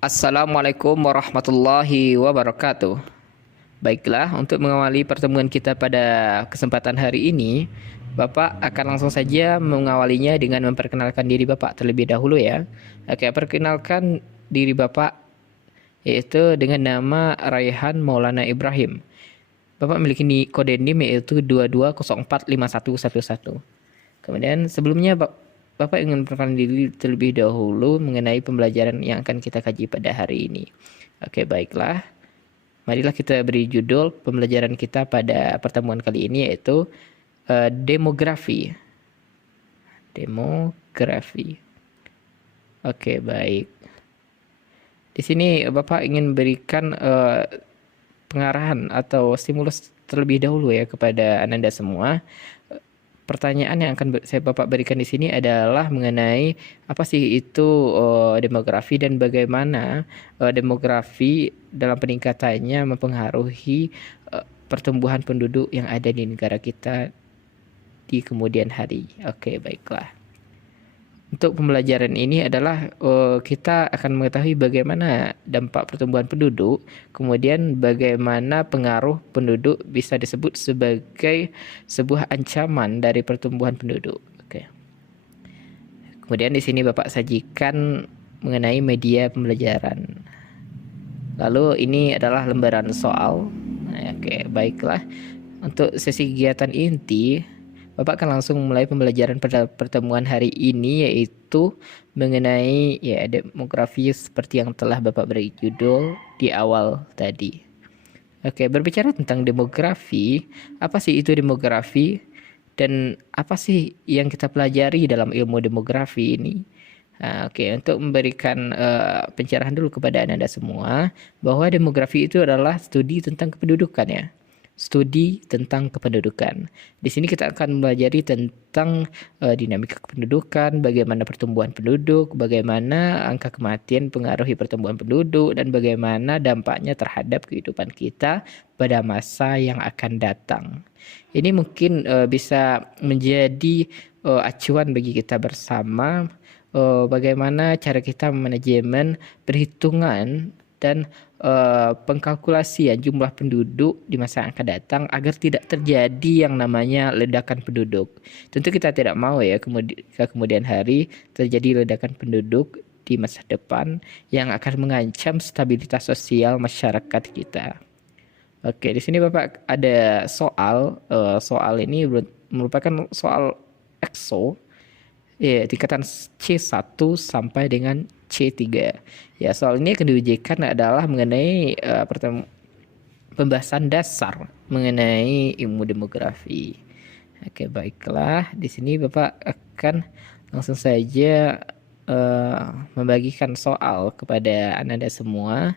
Assalamualaikum warahmatullahi wabarakatuh. Baiklah, untuk mengawali pertemuan kita pada kesempatan hari ini, Bapak akan langsung saja mengawalinya dengan memperkenalkan diri Bapak terlebih dahulu ya. Oke, perkenalkan diri Bapak yaitu dengan nama Raihan Maulana Ibrahim. Bapak memiliki kode NIM yaitu 22045111. Kemudian sebelumnya Bapak ingin memperkenalkan diri terlebih dahulu mengenai pembelajaran yang akan kita kaji pada hari ini. Oke, baiklah. Marilah kita beri judul pembelajaran kita pada pertemuan kali ini yaitu demografi. Demografi. Oke, baik. Di sini Bapak ingin berikan pengarahan atau stimulus terlebih dahulu ya kepada Ananda semua. Pertanyaan yang akan saya Bapak berikan di sini adalah mengenai apa sih itu demografi dan bagaimana demografi dalam peningkatannya mempengaruhi pertumbuhan penduduk yang ada di negara kita di kemudian hari. Oke, baiklah. Untuk pembelajaran ini adalah kita akan mengetahui bagaimana dampak pertumbuhan penduduk, kemudian bagaimana pengaruh penduduk bisa disebut sebagai sebuah ancaman dari pertumbuhan penduduk. Oke. Kemudian di sini Bapak sajikan mengenai media pembelajaran. Lalu ini adalah lembaran soal. Oke, baiklah. Untuk sesi kegiatan inti, Bapak akan langsung mulai pembelajaran pada pertemuan hari ini yaitu mengenai ya demografi seperti yang telah Bapak beri judul di awal tadi. Oke, berbicara tentang demografi, apa sih itu demografi dan apa sih yang kita pelajari dalam ilmu demografi ini? Nah, oke, untuk memberikan pencerahan dulu kepada Anda semua bahwa demografi itu adalah studi tentang kependudukan ya. Studi tentang kependudukan. Di sini kita akan mempelajari tentang dinamika kependudukan, bagaimana pertumbuhan penduduk, bagaimana angka kematian pengaruhi pertumbuhan penduduk, dan bagaimana dampaknya terhadap kehidupan kita pada masa yang akan datang. Ini mungkin bisa menjadi acuan bagi kita bersama bagaimana cara kita manajemen perhitungan dan pengkalkulasian jumlah penduduk di masa yang akan datang agar tidak terjadi yang namanya ledakan penduduk. Tentu kita tidak mau ya kemudian hari terjadi ledakan penduduk di masa depan yang akan mengancam stabilitas sosial masyarakat kita. Oke, di sini Bapak ada soal. Soal ini merupakan soal EXO. Ya, tingkatan C1 sampai dengan C3. Ya, soal ini akan diujikan adalah mengenai pembahasan dasar mengenai ilmu demografi. Oke, baiklah. Di sini Bapak akan langsung saja membagikan soal kepada Anda semua.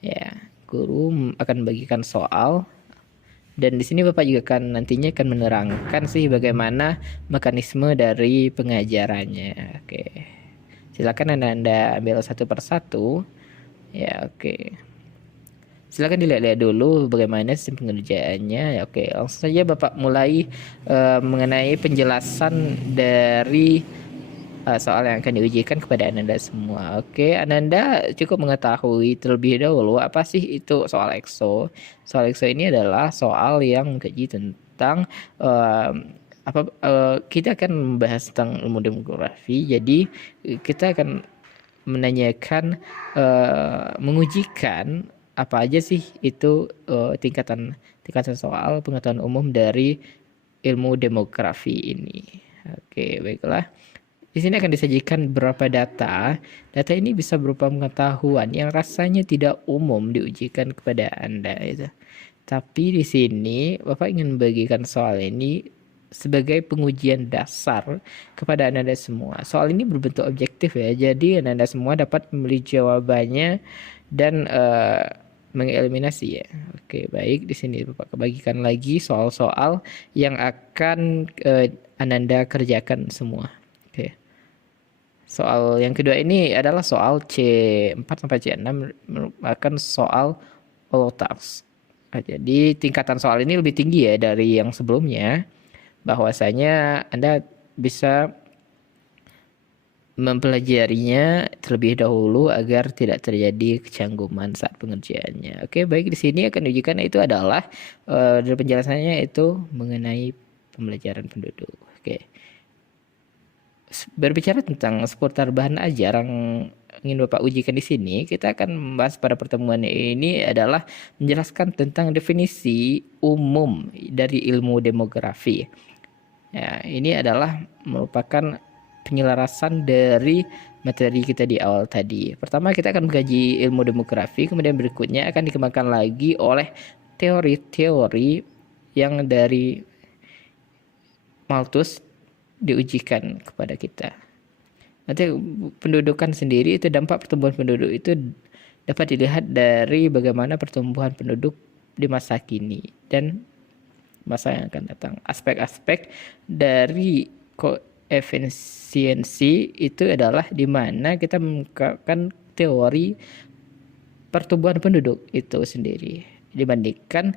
Ya, guru akan membagikan soal. Dan di sini Bapak juga nantinya akan menerangkan sih bagaimana mekanisme dari pengajarannya. Oke. Silakan Anda ambil satu persatu. Ya, oke. Silakan dilihat-lihat dulu bagaimana sistem pengerjaannya. Ya, oke. Langsung saja Bapak mulai mengenai penjelasan dari soal yang akan diujikan kepada Ananda semua. Oke, Ananda cukup mengetahui terlebih dahulu apa sih itu soal EXO. Soal EXO ini adalah soal yang mengkaji tentang kita akan membahas tentang ilmu demografi. Jadi kita akan menanyakan mengujikan apa aja sih itu tingkatan soal pengetahuan umum dari ilmu demografi ini. Oke, baiklah. Di sini akan disajikan beberapa data. Data ini bisa berupa pengetahuan yang rasanya tidak umum diujikan kepada Anda. Gitu. Tapi di sini Bapak ingin membagikan soal ini sebagai pengujian dasar kepada Anda semua. Soal ini berbentuk objektif ya. Jadi Anda semua dapat memilih jawabannya dan mengeliminasi ya. Oke, baik. Di sini Bapak bagikan lagi soal-soal yang akan Anda kerjakan semua. Oke. Soal yang kedua ini adalah soal C4 sampai C6 merupakan soal all task. Nah, jadi tingkatan soal ini lebih tinggi ya dari yang sebelumnya. Bahwasanya Anda bisa mempelajarinya terlebih dahulu agar tidak terjadi kecanggungan saat pengerjaannya. Oke, baik, di sini akan diujikan itu adalah dari penjelasannya itu mengenai pembelajaran penduduk. Oke. Berbicara tentang seputar bahan ajar yang ingin Bapak ujikan di sini, kita akan membahas pada pertemuan ini adalah menjelaskan tentang definisi umum dari ilmu demografi. Ya, ini adalah merupakan penyelarasan dari materi kita di awal tadi. Pertama kita akan mengkaji ilmu demografi, kemudian berikutnya akan dikembangkan lagi oleh teori-teori yang dari Malthus diujikan kepada kita. Nanti pendudukan sendiri itu dampak pertumbuhan penduduk itu dapat dilihat dari bagaimana pertumbuhan penduduk di masa kini dan masa yang akan datang. Aspek-aspek dari koefisiensi itu adalah di mana kita menggunakan teori pertumbuhan penduduk itu sendiri dibandingkan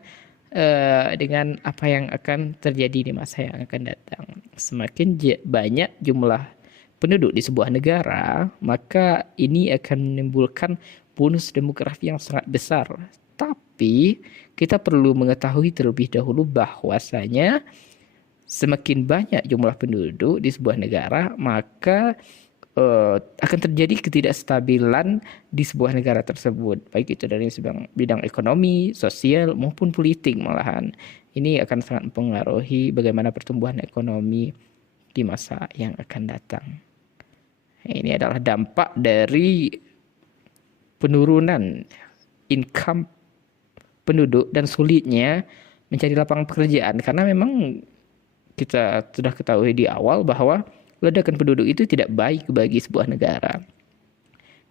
dengan apa yang akan terjadi di masa yang akan datang. Semakin banyak jumlah penduduk di sebuah negara, maka ini akan menimbulkan bonus demografi yang sangat besar. Tapi kita perlu mengetahui terlebih dahulu bahwasanya semakin banyak jumlah penduduk di sebuah negara, maka akan terjadi ketidakstabilan di sebuah negara tersebut, baik itu dari bidang ekonomi, sosial maupun politik malahan. Ini akan sangat mempengaruhi bagaimana pertumbuhan ekonomi di masa yang akan datang. Ini adalah dampak dari penurunan income penduduk dan sulitnya mencari lapangan pekerjaan, karena memang kita sudah ketahui di awal bahwa ledakan penduduk itu tidak baik bagi sebuah negara.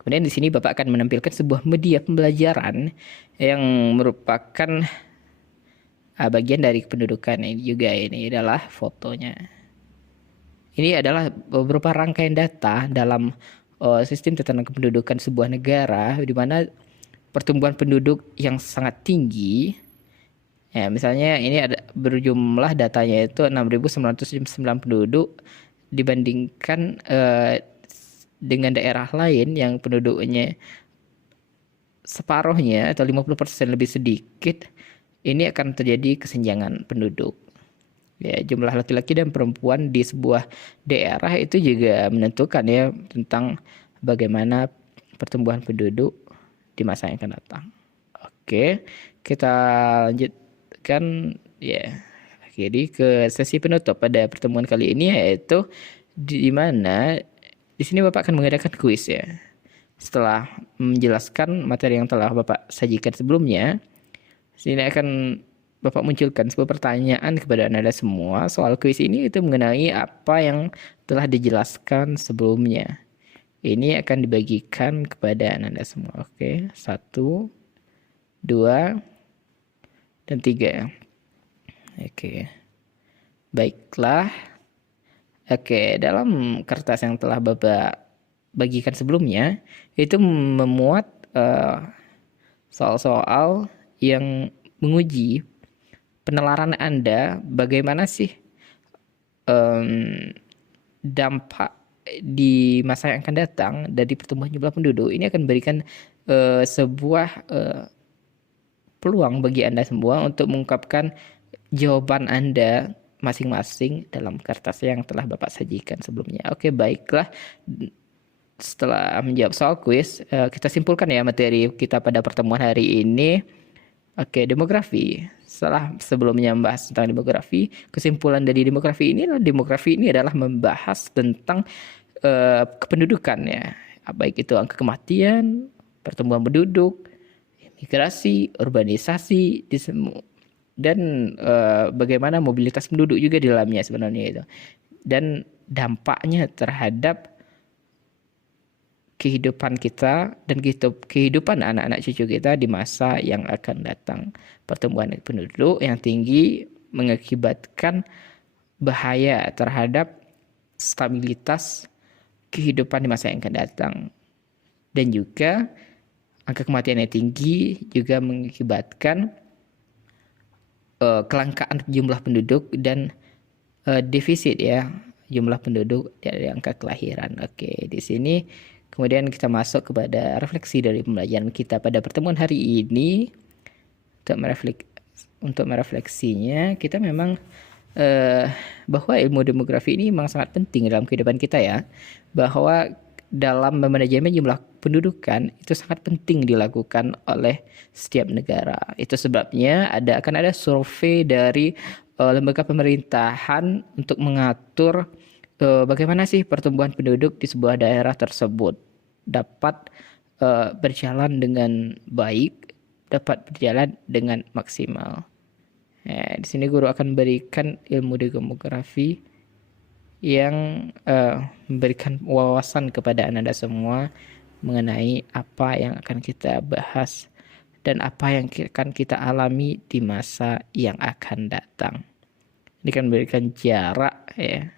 Kemudian di sini Bapak akan menampilkan sebuah media pembelajaran yang merupakan bagian dari kependudukan. Ini juga ini adalah fotonya. Ini adalah beberapa rangkaian data dalam sistem tatanan kependudukan sebuah negara, di mana pertumbuhan penduduk yang sangat tinggi. Ya, misalnya ini ada berjumlah datanya itu 6.909 penduduk dibandingkan dengan daerah lain yang penduduknya separuhnya atau 50% lebih sedikit, ini akan terjadi kesenjangan penduduk. Ya, jumlah laki-laki dan perempuan di sebuah daerah itu juga menentukan ya tentang bagaimana pertumbuhan penduduk di masa yang akan datang. Oke, kita lanjutkan ya. Jadi ke sesi penutup pada pertemuan kali ini, yaitu di mana di sini Bapak akan mengadakan kuis ya. Setelah menjelaskan materi yang telah Bapak sajikan sebelumnya, sini akan Bapak munculkan sebuah pertanyaan kepada Anda semua. Soal kuis ini itu mengenai apa yang telah dijelaskan sebelumnya. Ini akan dibagikan kepada Anda semua. Oke, 1, 2, dan 3. Oke. Baiklah. Oke, dalam kertas yang telah Bapak bagikan sebelumnya, itu memuat soal-soal yang menguji penalaran Anda bagaimana sih dampak di masa yang akan datang dari pertumbuhan jumlah penduduk. Ini akan memberikan sebuah peluang bagi Anda semua untuk mengungkapkan jawaban Anda masing-masing dalam kertas yang telah Bapak sajikan sebelumnya. Oke, baiklah. Setelah menjawab soal kuis, kita simpulkan ya materi kita pada pertemuan hari ini. Oke, demografi. Setelah sebelumnya membahas tentang demografi, kesimpulan dari demografi ini adalah membahas tentang kependudukan ya. Baik itu angka kematian, pertumbuhan penduduk, migrasi, urbanisasi, dan bagaimana mobilitas penduduk juga di dalamnya sebenarnya itu. Dan dampaknya terhadap kehidupan kita dan kehidupan anak-anak cucu kita di masa yang akan datang. Pertumbuhan penduduk yang tinggi mengakibatkan bahaya terhadap stabilitas kehidupan di masa yang akan datang. Dan juga angka kematian yang tinggi juga mengakibatkan kelangkaan jumlah penduduk dan defisit ya, jumlah penduduk dari angka kelahiran. Oke, di sini kemudian kita masuk kepada refleksi dari pembelajaran kita pada pertemuan hari ini. Untuk merefleksinya, kita memang bahwa ilmu demografi ini memang sangat penting dalam kehidupan kita ya. Bahwa dalam manajemen jumlah pendudukan itu sangat penting dilakukan oleh setiap negara. Itu sebabnya akan ada survei dari lembaga pemerintahan untuk mengatur bagaimana sih pertumbuhan penduduk di sebuah daerah tersebut dapat berjalan dengan baik, dapat berjalan dengan maksimal. Di sini guru akan berikan ilmu demografi yang memberikan wawasan kepada Anda semua mengenai apa yang akan kita bahas dan apa yang akan kita alami di masa yang akan datang. Ini akan memberikan jarak ya.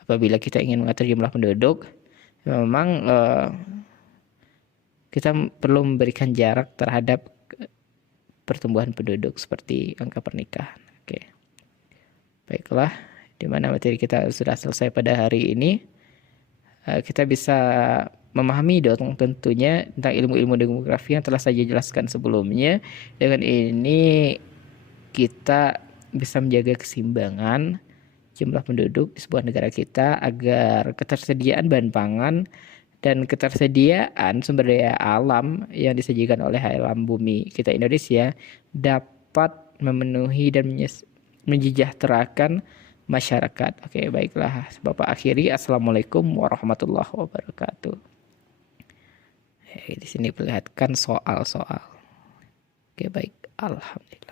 Apabila kita ingin mengatur jumlah penduduk, memang kita perlu memberikan jarak terhadap pertumbuhan penduduk seperti angka pernikahan. Oke. Baiklah, di mana materi kita sudah selesai pada hari ini. Kita bisa memahami dong tentunya tentang ilmu-ilmu demografi yang telah saya jelaskan sebelumnya. Dengan ini kita bisa menjaga keseimbangan jumlah penduduk di sebuah negara kita agar ketersediaan bahan pangan dan ketersediaan sumber daya alam yang disajikan oleh alam bumi kita Indonesia dapat memenuhi dan menyejahterakan masyarakat. Oke, baiklah. Bapak akhiri. Assalamualaikum warahmatullahi wabarakatuh. Di sini perlihatkan soal-soal. Oke, baik. Alhamdulillah.